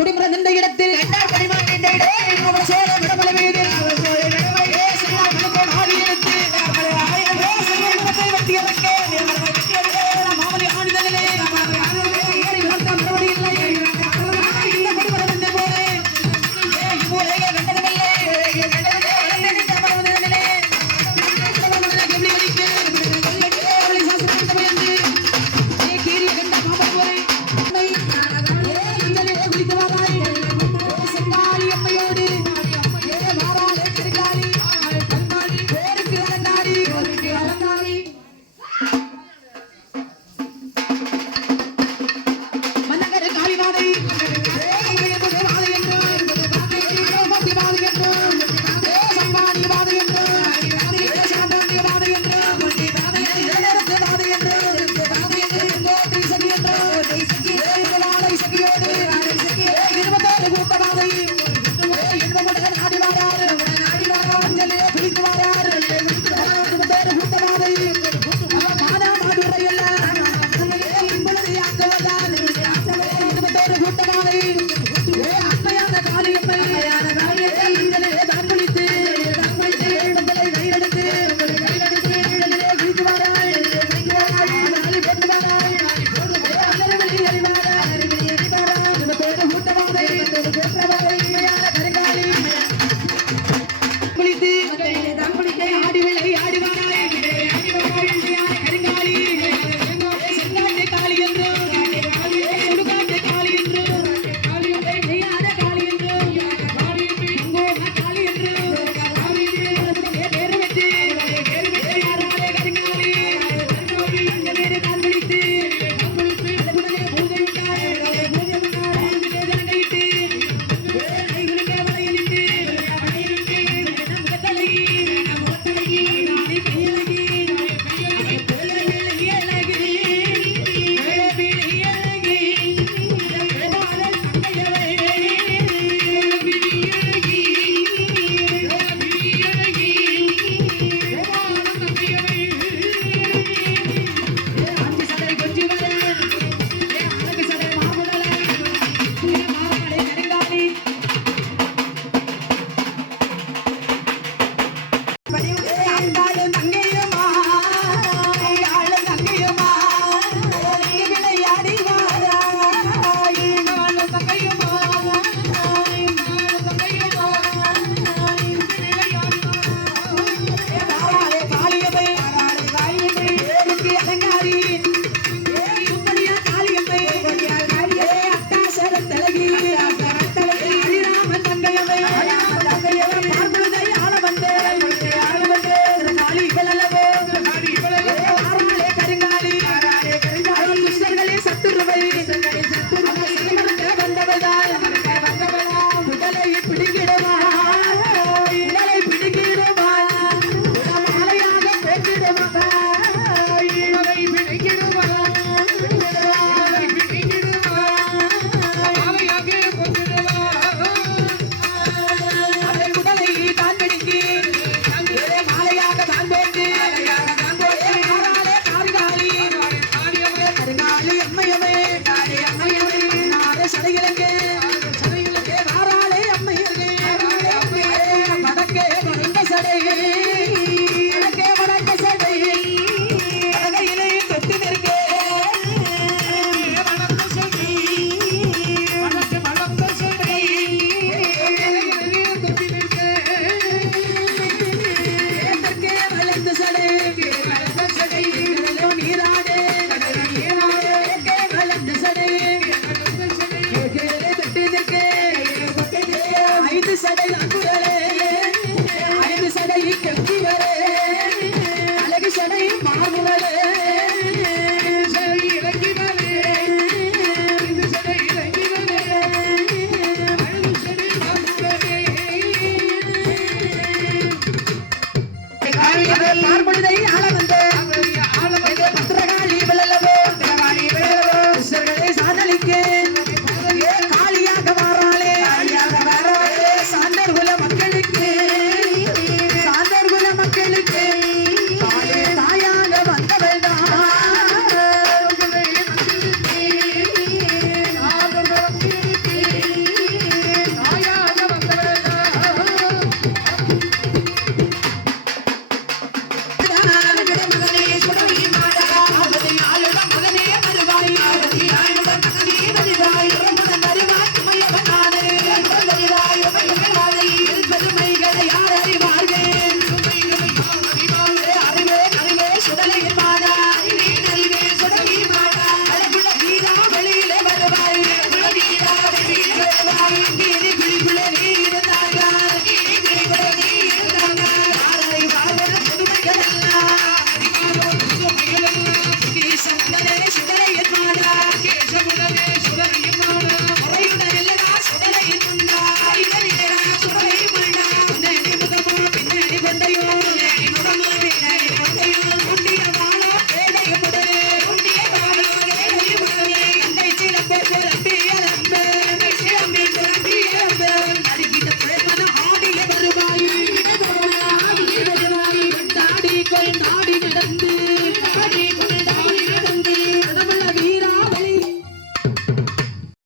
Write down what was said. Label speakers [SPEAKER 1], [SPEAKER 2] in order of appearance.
[SPEAKER 1] குடிமுறை நின்ற இடத்தில் தேடி இது சடை அங்குரலை